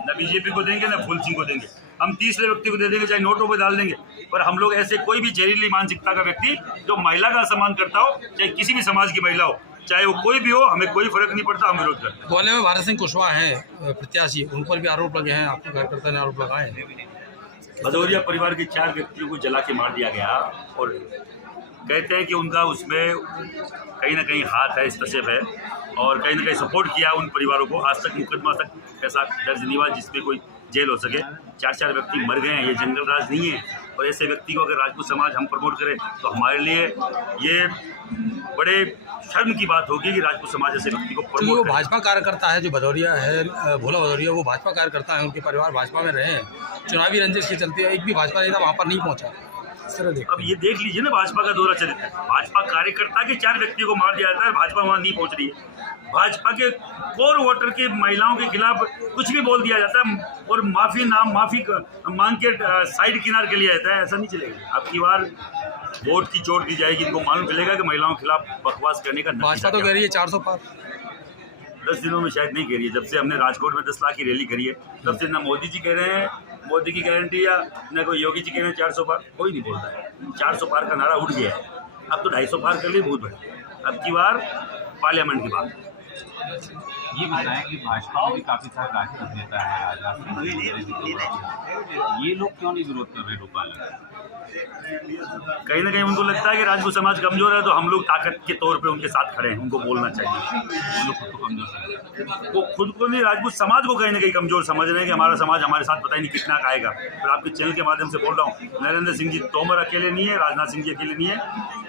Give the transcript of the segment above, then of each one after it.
ना बीजेपी को देंगे ना फूल सिंह को देंगे। हम तीसरे व्यक्ति को दे देंगे, चाहे नोटों पे डाल देंगे, पर हम लोग ऐसे कोई भी जहरीली मानसिकता का व्यक्ति जो महिला का सम्मान करता हो, चाहे किसी भी समाज की महिला हो, चाहे वो कोई भी हो, हमें कोई फर्क नहीं पड़ता, हम विरोध करते हैं। ग्वालियर में भारत सिंह कुशवाहा हैं प्रत्याशी, उन पर भी आरोप लगे हैं, आपके कार्यकर्ता ने आरोप लगाए हैं। भदौरिया परिवार के 4 व्यक्तियों को जला के मार दिया गया और कहते हैं कि उनका उसमें कहीं ना कहीं हाथ है, हस्तक्षेप है और कहीं ना कहीं सपोर्ट किया उन परिवारों को। आज तक मुकदमा तक ऐसा दर्ज नहीं हुआ जिसमें कोई जेल हो सके। 4 व्यक्ति मर गए हैं, ये जंगल राज नहीं है। और ऐसे व्यक्ति को अगर राजपूत समाज हम प्रमोट करें तो हमारे लिए ये बड़े शर्म की बात होगी कि राजपूत समाज ऐसे व्यक्ति को प्रमोट वो भाजपा कार्यकर्ता है जो भदौरिया है, भोला भदौरिया, वो भाजपा कार्यकर्ता है, उनके परिवार भाजपा में रहे हैं, चुनावी रंजिश के चलते एक भी भाजपा नेता वहाँ पर नहीं पहुँचा। अब ये देख लीजिए ना, भाजपा का दौरा चरित्र है। भाजपा कार्यकर्ता के 4 व्यक्तियों को मार दिया जाता है, भाजपा वहाँ नहीं पहुँच रही है। भाजपा के कोर वोटर की महिलाओं के खिलाफ कुछ भी बोल दिया जाता है और माफी मांग के साइड किनार के लिया जाता है। ऐसा नहीं चलेगा। अब की बार वोट की चोट दी जाएगी, इनको मालूम चलेगा कि महिलाओं के खिलाफ बकवास करने का भाजपा तो कह रही है 400 पार। 10 दिनों में शायद नहीं कह रही है। जब से हमने राजकोट में 10 लाख की रैली करी है, तब से ना मोदी जी कह रहे हैं मोदी की गारंटी या न कोई योगी जी कह रहे हैं 400 पार, कोई नहीं बोलता है। 400 पार का नारा उठ गया है। अब तो 250 पार कर लिए बहुत बड़े। अब की बार पार्लियामेंट की बात। ये बताएं कि भाजपा में भी काफी सारे राजपूत नेता है, राजनाथ सिंह, ये लोग क्यों नहीं विरोध कर रहे लोकपाल? कहीं ना कहीं उनको लगता है कि राजपूत समाज कमजोर है, तो हम लोग ताकत के तौर पे उनके साथ खड़े हैं। उनको बोलना चाहिए। वो लोग खुद को कमजोर समझते, वो खुद को नहीं, राजपूत समाज को कहीं ना कहीं कमजोर समझ रहे हैं कि हमारा समाज हमारे साथ पता ही नहीं कितना का आएगा। फिर आपके चैनल के माध्यम से बोल रहा हूँ, नरेंद्र सिंह जी तोमर अकेले नहीं है, राजनाथ सिंह जी अकेले नहीं है,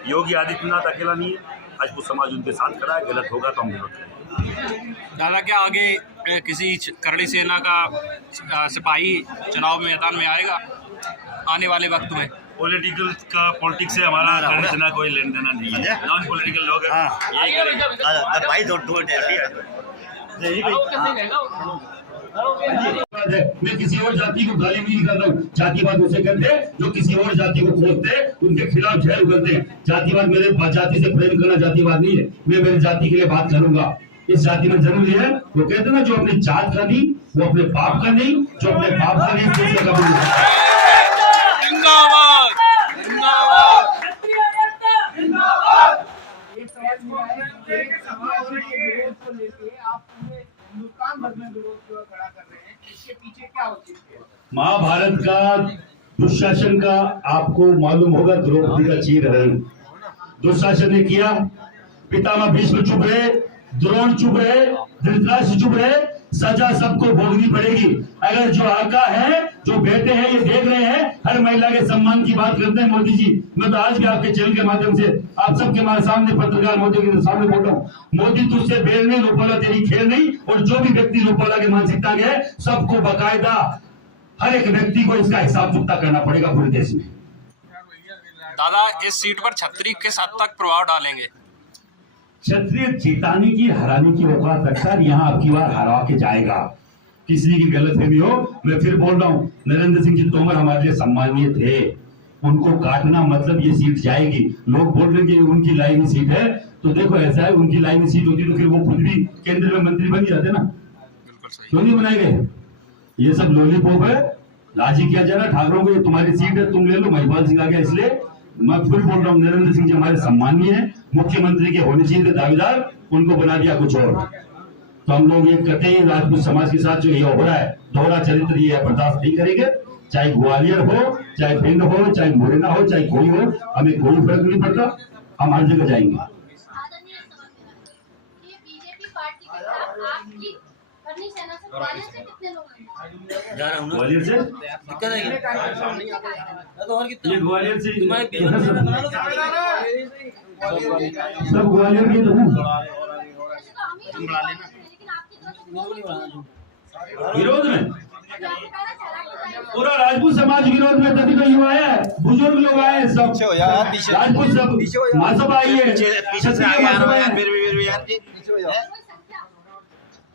योगी आदित्यनाथ अकेला नहीं है। राजपूत समाज उनके साथ खड़ा है। गलत होगा तो हम विरोध करेंगे। दादा, क्या आगे किसी करड़ी सेना का सिपाही चुनाव में मैदान में आएगा आने वाले वक्त में? पॉलिटिक्स से हमारा करड़ी सेना कोई लेन देना नहीं है। नॉन पॉलिटिकल लोग हैं, यही मैं किसी और जाति को गाली नहीं कर रहा हूँ। जातिवाद उसे कहते हैं जो किसी और जाति को खोजते हैं, उनके खिलाफ जहर उगलते हैं। जातिवाद मेरे जाति से प्रेम करना जातिवाद नहीं है। मैं मेरी जाति के लिए बात करूंगा। इस जाति में जन्म लिया है, वो कहते हैं ना, जो अपनी जात का नहीं वो अपने बाप का नहीं, जो अपने बाप का नहीं दूसरे का नहीं। महाभारत का दुशासन का आपको मालूम होगा, द्रौपदी का चीरहरण दुशासन ने किया। पितामह भीष्म चुप रहे, द्रोण चुप रहे, धृतराष्ट्र चुप रहे। सजा सबको भोगनी पड़ेगी। अगर जो आका है, जो बेटे हैं, ये देख रहे हैं, हर महिला के सम्मान की बात करते हैं मोदी जी। मैं तो आज भी आपके चैनल के माध्यम से आप सबके सामने पत्रकार मोदी के सामने बोल रहा हूँ, मोदी तुझसे बेल नहीं, रूपाला तेरी खेल नहीं। और जो भी व्यक्ति रूपाला की मानसिकता के है, सबको बाकायदा हर एक व्यक्ति को इसका हिसाब चुकता करना पड़ेगा पूरे देश में। दादा, इस सीट पर छतरी किस हद तक प्रभाव डालेंगे? क्षत्रिय जिताने की हराने की औकात रखता है, यहाँ आपकी बार हरा के जाएगा। किसी की गलतफहमी हो, मैं फिर बोल रहा हूँ, नरेंद्र सिंह जी तोमर हमारे लिए सम्मानीय थे। उनको काटना मतलब ये सीट जाएगी। लोग बोल रहे हैं कि उनकी लाइनी सीट है, तो देखो ऐसा है, उनकी लाइनी सीट होती तो फिर वो खुद भी केंद्र में मंत्री बन जाते ना। क्यों नहीं बनाए गए? ये सब लॉलीपॉप है, राजी किया जा रहा है ठाकरों को, ये तुम्हारी सीट है, तुम ले लो। महिपाल सिंह आ गया, इसलिए मैं फिर बोल रहा हूँ, नरेंद्र सिंह जी हमारे सम्मानीय है, मुख्यमंत्री के होने चाहिए दावेदार, उनको बना दिया कुछ और। तो हम लोग ये कहते हैं, राजपूत समाज के साथ जो ये हो रहा है, दोहरा चरित्र, ये बर्दाश्त नहीं करेंगे। चाहे ग्वालियर हो, चाहे भिंड हो, चाहे मुरैना हो, चाहे कोई हो, हमें कोई फर्क नहीं पड़ता। हम हर जगह जाएंगे। ग्वालियर से ये ग्वालियर से सब ग्वालियर के तो विरोध में पूरा राजपूत समाज विरोध में, तभी तो युवा आया है, बुजुर्ग लोग आए हैं, सब राजपूत सब मासब आई है।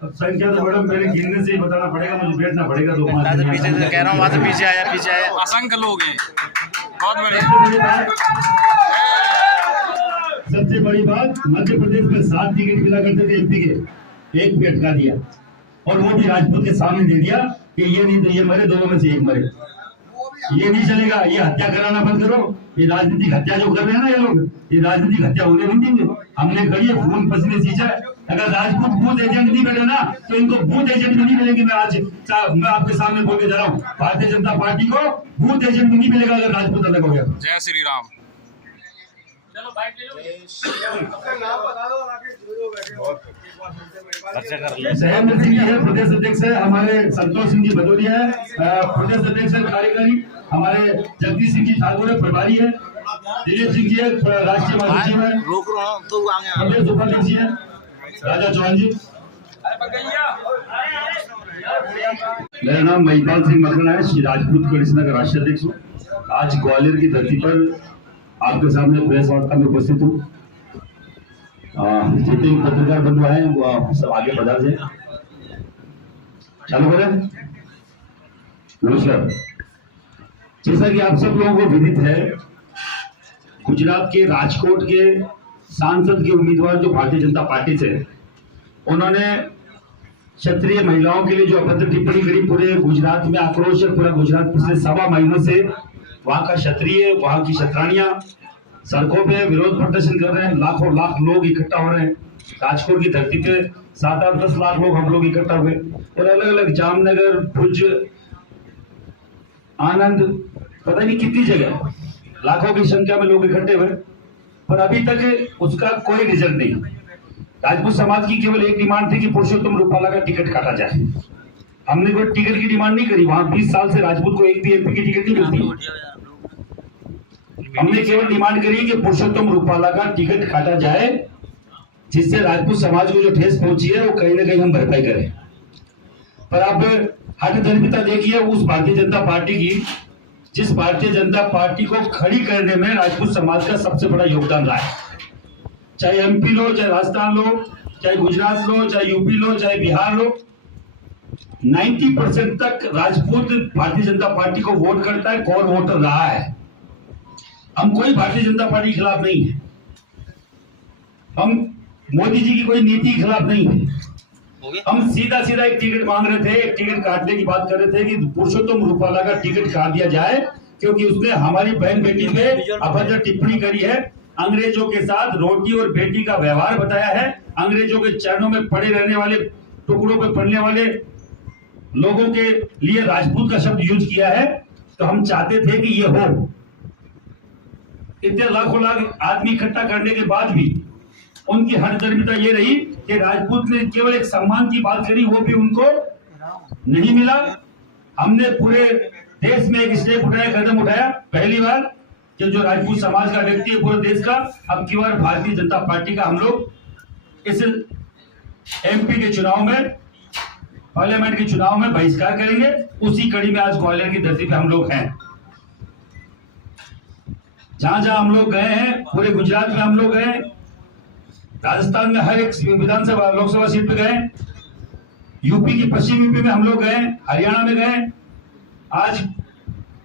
अब संख्या तो मैडम मेरे गिनने से ही बताना पड़ेगा, मुझे बैठना पड़ेगा। तो पीछे से कह रहा हूँ, वहाँ से पीछे आया। असंख्य लोग हैं, बहुत बड़े। सबसे बड़ी बात, मध्य प्रदेश में 7 टिकट मिला करते थे एमपी के, एक भी अटका दिया। और वो भी राजपूत के सामने दे दिया कि ये नहीं तो ये मरे, दोनों में से एक मरे। ये नहीं चलेगा, ये हत्या कराना बंद करो। ये राजनीतिक हत्या जो कर रहे हैं ना ये लोग, ये राजनीतिक हत्या होने नहीं देंगे। हमने करी है, खून पसीने सींचा है। अगर राजपूत बूथ एजेंट नहीं बैठे ना तो इनको बूथ एजेंट भी नहीं मिलेंगे। मैं आपके सामने बोल के जा रहा हूँ, भारतीय जनता पार्टी को बूथ एजेंट भी नहीं मिलेगा अगर राजपूत अलग हो गया। जय श्री राम। शैलेंद्र सिंह जी है, प्रदेश अध्यक्ष है। हमारे संतोष सिंह जी भदौरिया है, प्रदेश अध्यक्ष है कार्यकारी। हमारे जगदीश सिंह जी ठाकुर है, प्रभारी है। दिलीप सिंह जी है, राष्ट्रीय महासचिव है। प्रदेश उपाध्यक्ष जी है राजा चौहान जी। मेरा नाम महिपाल सिंह मकराना है, श्री राजपूत कृष्णा का राष्ट्रीय अध्यक्ष हूँ। आज ग्वालियर की धरती पर आपके सामने प्रेस वार्ता में उपस्थित हूँ। जितने भी पत्रकार बंधु आए वो सब आगे बढ़ा जाए। चालू करें। नमस्कार। जैसा कि आप सब लोगों को विदित है, गुजरात के राजकोट के सांसद के उम्मीदवार जो भारतीय जनता पार्टी से, उन्होंने क्षत्रिय महिलाओं के लिए जो अभद्र टिप्पणी करी, पूरे गुजरात में आक्रोश है। पूरा गुजरात पिछले 1.25 महीनों से वहां का क्षत्रिय, वहां की क्षत्राणियां सड़कों पे विरोध प्रदर्शन कर रहे हैं। लाखों लाख लोग इकट्ठा हो रहे हैं। राजकोट की धरती पे 7-8-10 लाख लोग हम लोग इकट्ठा हुए और अलग अलग जामनगर, भुज, आनंद, पता नहीं कितनी जगह लाखों की संख्या में लोग इकट्ठे हुए, पर अभी तक उसका कोई रिजल्ट नहीं। राजपूत समाज की केवल एक डिमांड थी कि पुरुषोत्तम रूपाला का टिकट काटा जाए। हमने कोई टिकट की डिमांड नहीं करी। वहां 20 साल से राजपूत को एक भी एमपी की टिकट नहीं मिलती। हमने केवल डिमांड करी कि पुरुषोत्तम रूपाला का टिकट काटा जाए, जिससे राजपूत समाज को जो ठेस पहुंची है वो कहीं ना कहीं हम भरपाई करें। पर अब हठधर्मिता देखिए उस भारतीय जनता पार्टी की, जिस भारतीय जनता पार्टी को खड़ी करने में राजपूत समाज का सबसे बड़ा योगदान रहा है। चाहे एमपी लो, चाहे राजस्थान लो, चाहे गुजरात लो, चाहे यूपी लो, चाहे बिहार लो, 90% तक राजपूत भारतीय जनता पार्टी को वोट करता है, कोर वोटर रहा है। हम कोई भारतीय जनता पार्टी के खिलाफ नहीं है, हम मोदी जी की कोई नीति के खिलाफ नहीं है। हम सीधा सीधा एक टिकट मांग रहे थे, एक टिकट काटने की बात कर रहे थे कि पुरुषोत्तम रूपाला का टिकट काट दिया जाए, क्योंकि उसने हमारी बहन बेटी पे अभद्र टिप्पणी करी है, अंग्रेजों के साथ रोटी और बेटी का व्यवहार बताया है, अंग्रेजों के चरणों में पड़े रहने वाले, टुकड़ों पे पड़ने वाले लोगों के लिए राजपूत का शब्द यूज किया है। तो हम चाहते थे कि ये हो। इतने लाखों लाख आदमी इकट्ठा करने के बाद भी उनकी हठधर्मिता ये रही कि राजपूत ने केवल एक सम्मान की बात करी, वो भी उनको नहीं मिला। हमने पूरे देश में एक स्टेप उठाया, कदम उठाया, पहली बार कि जो राजपूत समाज का व्यक्ति है पूरे देश का, अब की बार भारतीय जनता पार्टी का हम लोग इस एमपी के चुनाव में, पार्लियामेंट के चुनाव में बहिष्कार करेंगे। उसी कड़ी में आज ग्वालियर की धरती पे हम लोग हैं। जहां जहां हम लोग गए हैं, पूरे गुजरात में हम लोग गए, राजस्थान में हर एक विधानसभा लोकसभा सीट पे गए, यूपी की पश्चिम यूपी में हम लोग गए, हरियाणा में गए, आज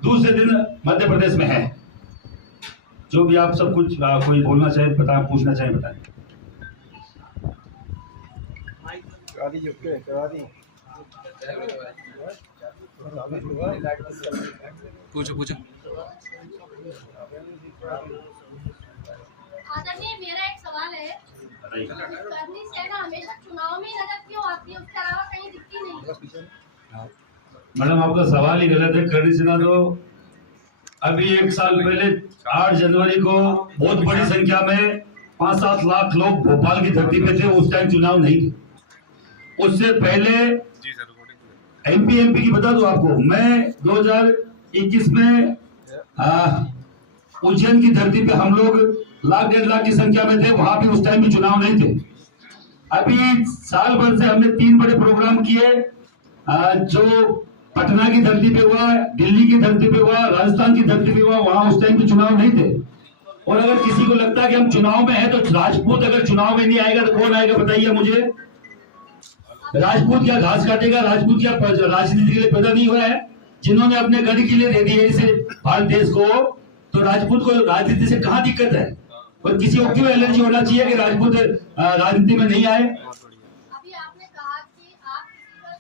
दूसरे दिन मध्य प्रदेश में है। जो भी आप सब कुछ कोई बोलना चाहे बताएं, पूछना चाहे बताएं। पूछो पूछो। आदरणीय, मेरा एक सवाल है, करनी सेना हमेशा चुनाव में नजर क्यों आती है, उसके अलावा कहीं दिखती नहीं? मैडम आपका सवाल ही गलत है। करनी सेना तो अभी 1 साल पहले 8 जनवरी को बहुत बड़ी संख्या में 5-7 लाख लोग भोपाल की धरती पे थे। उस टाइम चुनाव नहीं थे। उससे पहले एमपी की बता दूं आपको, मैं 2021 में उज्जैन की धरती पे हम लोग 1-1.5 लाख की संख्या में थे। वहां भी उस टाइम भी चुनाव नहीं थे। अभी साल भर से हमने 3 बड़े प्रोग्राम किए, जो पटना की धरती पे हुआ, दिल्ली की धरती पे हुआ, राजस्थान की धरती पे हुआ। वहां उस टाइम पे चुनाव नहीं थे। और अगर किसी को लगता है कि हम चुनाव में हैं, तो राजपूत अगर चुनाव में नहीं आएगा तो कौन आएगा बताइए मुझे। राजपूत क्या घास काटेगा? राजपूत क्या राजनीति के लिए पैदा नहीं हुआ है? जिन्होंने अपने घर के लिए दे दिए इसे भारत देश को, तो राजपूत को राजनीति से कहाँ दिक्कत है? और किसी को क्यों एलर्जी होना चाहिए कि राजपूत राजनीति में नहीं आए? अभी आपने कहा कि आप किसी पर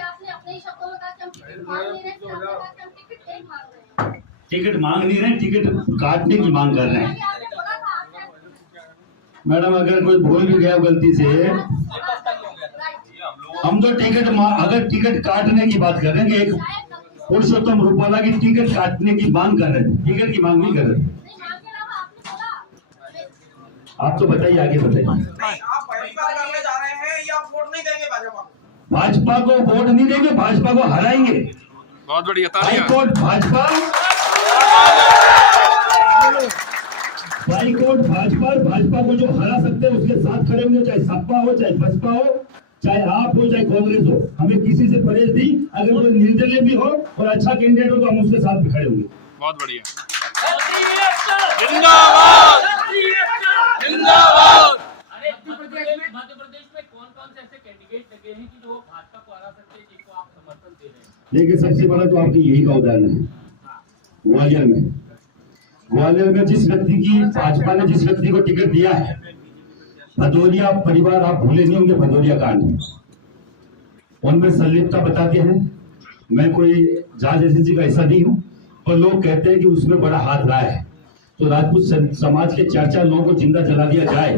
आपने अपने ही शब्दों में कहा कि हम टिकट मांग नहीं रहे, फिर आपने कहा कि हम टिकट नहीं मांग रहे हैं। टिकट मांग नहीं रहे, टिकट काटने की मांग कर रहे हैं। अभी आपने बोला था आपने मैडम अगर कोई भूल भी गया गलती से, हम तो अगर टिकट काटने की बात कर रहे हैं कि एक पुरुषोत्तम रूपाला की टिकट काटने की मांग कर रहे हैं, टिकट की मांग नहीं कर रहे। आप तो बताइए, आगे बताइए। आप बहिष्कार करने जा रहे हैं या वोट नहीं देंगे भाजपा को? भाजपा को वोट नहीं देंगे, भाजपा को हराएंगे। बहुत बढ़िया तालियां। बाइकआउट भाजपा, बाइकआउट भाजपा, भाजपा को जो हरा सकते हैं उसके साथ खड़े होंगे, चाहे सपा हो, चाहे बसपा हो, चाहे आप हो, चाहे कांग्रेस हो। हमें किसी से परहेज नहीं। अगर कोई निर्दलीय भी हो और अच्छा कैंडिडेट हो तो हम उसके साथ भी खड़े होंगे। बहुत बढ़िया। जिंदाबाद जिंदाबाद। मध्य प्रदेश में कौन-कौन से ऐसे कैंडिडेट लगे हैं कि जो भाजपा को हरा सकते हैं, जिनको आप समर्थन दे रहे हैं? देखिए, सबसे बड़ा तो आपकी यही का उदाहरण है ग्वालियर में जिस व्यक्ति की भाजपा ने जिस व्यक्ति को टिकट दिया है, भदौरिया परिवार, आप भूले नहीं होंगे भदौरिया कांड, उनमें संलिप्तता बताते हैं। मैं कोई जांच एजेंसी का ऐसा नहीं हूं, पर लोग कहते हैं कि उसमें बड़ा हाथ रहा है। तो राजपूत समाज के 4-4 लोगों को जिंदा जला दिया जाए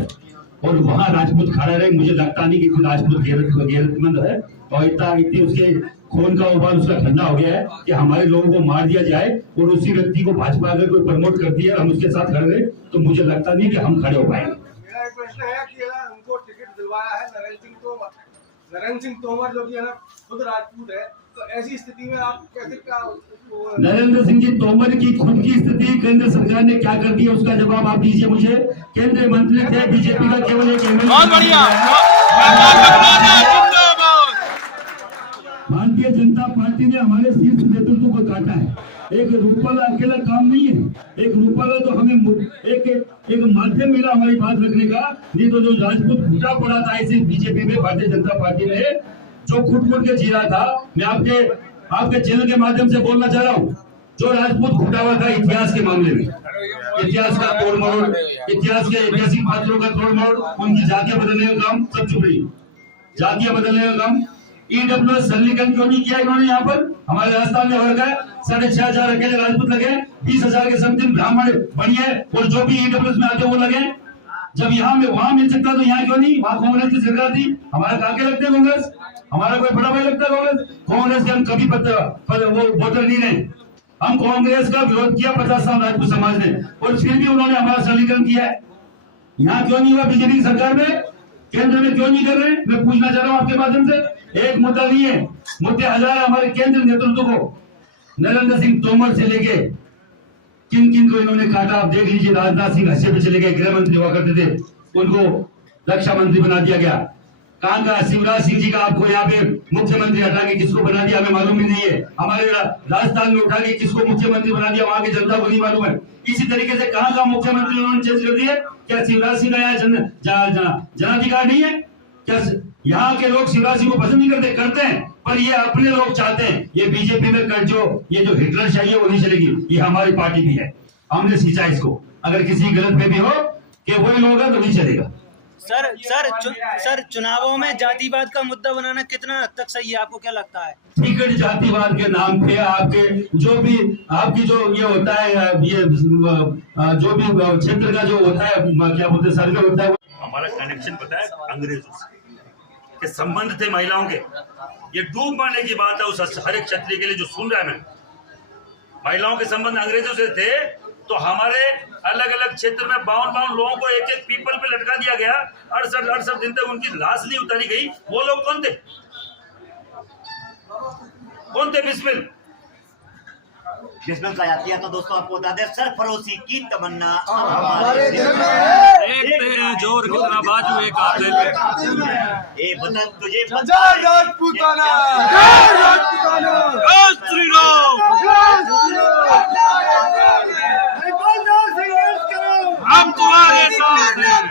और वहां राजपूत खड़ा रहे, मुझे लगता नहीं कि राजपूत गैरतमंद है। और इतनी उसके खून का उबाल उसका ठंडा हो गया है कि हमारे लोगों को मार दिया जाए और उसी व्यक्ति को भाजपा अगर कोई प्रमोट करती है और हम उसके साथ खड़े रहे, तो मुझे लगता नहीं कि हम खड़े हो पाएंगे। मेरा एक प्रश्न है कि उनको टिकट दिलवाया है नरेंद्र सिंह तोमर, जो कि है ना खुद राजपूत है, तो ऐसी स्थिति में आप कैसे नरेंद्र सिंह जी तोमर की खुद की स्थिति केंद्र सरकार ने क्या कर दी है, उसका जवाब आप दीजिए मुझे। केंद्रीय मंत्री थे, बीजेपी का केवल एक बहुत बढ़िया। भारतीय जनता पार्टी ने हमारे शीर्ष नेतृत्व को काटा है। एक रूपाला अकेला काम नहीं है, एक रूपाला तो हमें एक माध्यम मिला हमारी बात रखने का। नहीं तो जो राजपूत फूटा पड़ा था इसी बीजेपी में, भारतीय जनता पार्टी ने जो खुद के जी रहा था, मैं आपके चैनल के माध्यम से बोलना चाह रहा हूँ, जो राजपूत फूटा हुआ था इतिहास के मामले में, इतिहास का तोड़ मरोड़, इतिहास के ऐतिहासिक पात्रों का तोड़ मरोड़, उनकी जातियां बदलने का काम, सब चुप रही, जातियां बदलने का काम। ईडब्ल्यूएस सरलीकरण क्यों नहीं किया इन्होंने? यहाँ पर हमारे राजस्थान में हो गया 6,500 अकेले राजपूत लगे, 20,000 के समथिंग ब्राह्मण बनिए, और जो भी ईडब्ल्यूएस में आते वो लगे। जब यहाँ में वहां मिल सकता तो यहाँ क्यों नहीं? वहां कांग्रेस की सरकार थी, हमारा काके लगते हैं कांग्रेस, हमारा कोई बड़ा भाई लगता है कांग्रेस के हम कभी वो वोटर नहीं रहे। हम कांग्रेस का विरोध किया 50 साल राजपूत समाज ने, और फिर भी उन्होंने हमारा सरलीकरण किया है। यहाँ क्यों नहीं हुआ बीजेपी की सरकार में? केंद्र में क्यों नहीं कर रहे? मैं पूछना चाह रहा हूँ आपके माध्यम से। एक मुद्दा नहीं है, मुद्दे हजार है। हमारे केंद्र नेतृत्व को नरेंद्र सिंह तोमर से लेके किन किन को इन्होंने काटा, आप देख लीजिए। राजनाथ सिंह हंसे पे चले गए, गृह मंत्री हुआ करते थे, उनको रक्षा मंत्री बना दिया गया। कहां का शिवराज सिंह जी का आपको यहाँ पे मुख्यमंत्री हटा के किसको बना दिया हमें मालूम ही नहीं है। हमारे राजस्थान में उठा के किसको मुख्यमंत्री बना दिया वहां की जनता को नहीं मालूम है। इसी तरीके से कहां का मुख्यमंत्री उन्होंने चेंज कर दिया। क्या शिवराज सिंह का यहाँ जनाधिकार नहीं है? क्या यहाँ के लोग शिवराज सिंह को पसंद नहीं करते हैं, पर ये अपने लोग चाहते हैं। ये बीजेपी में ये जो हिटलरशाही है वो नहीं चलेगी, ये हमारी पार्टी भी है, हमने सींचा इसको। अगर किसी गलत फहमी हो कि वही लोग हैं तो नहीं चलेगा। सर चुनावों में जातिवाद का मुद्दा बनाना कितना हद तक सही है, आपको क्या लगता है? टिकट जातिवाद के नाम पे आपके जो भी आपकी जो ये होता है, ये जो भी क्षेत्र का जो होता है, क्या बोलते हैं, सर्वे होता है। हमारा कनेक्शन पता है अंग्रेजों से, के संबंध थे महिलाओं के। ये डूब मरने की बात है उस हर एक क्षत्रिय के लिए जो सुन रहा है। मैं महिलाओं के संबंध अंग्रेजों से थे, तो हमारे अलग अलग क्षेत्र में 52 लोगों को एक पीपल पे लटका दिया गया। 68 दिन तक उनकी लाश नहीं उतारी गई। वो लोग कौन थे? बिस्मिल बिस्मिल का याद तो दोस्तों आपको बता दें, सरफरोशी की तमन्ना हमारे दिल में एक जोर कितना बाजू एक आते पे। ए वतन तुझे जय राजपूताना, जय राजपूताना, जय श्री राम। हम तुम्हारे साथ हैं,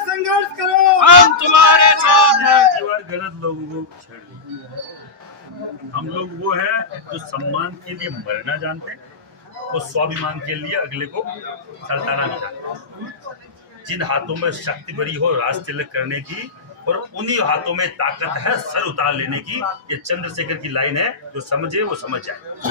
संघर्ष करो, हम तुम्हारे साथ हैं। गलत लोगों को छेड़ हम लोग वो है जो सम्मान के लिए मरना जानते हैं, वो स्वाभिमान के लिए अगले को सल्ताना नहीं जानते। जिन हाथों में शक्ति भरी हो राज तिलक करने की, और उन्हीं हाथों में ताकत है सर उतार लेने की। ये चंद्रशेखर की लाइन है, जो समझे वो समझ जाए।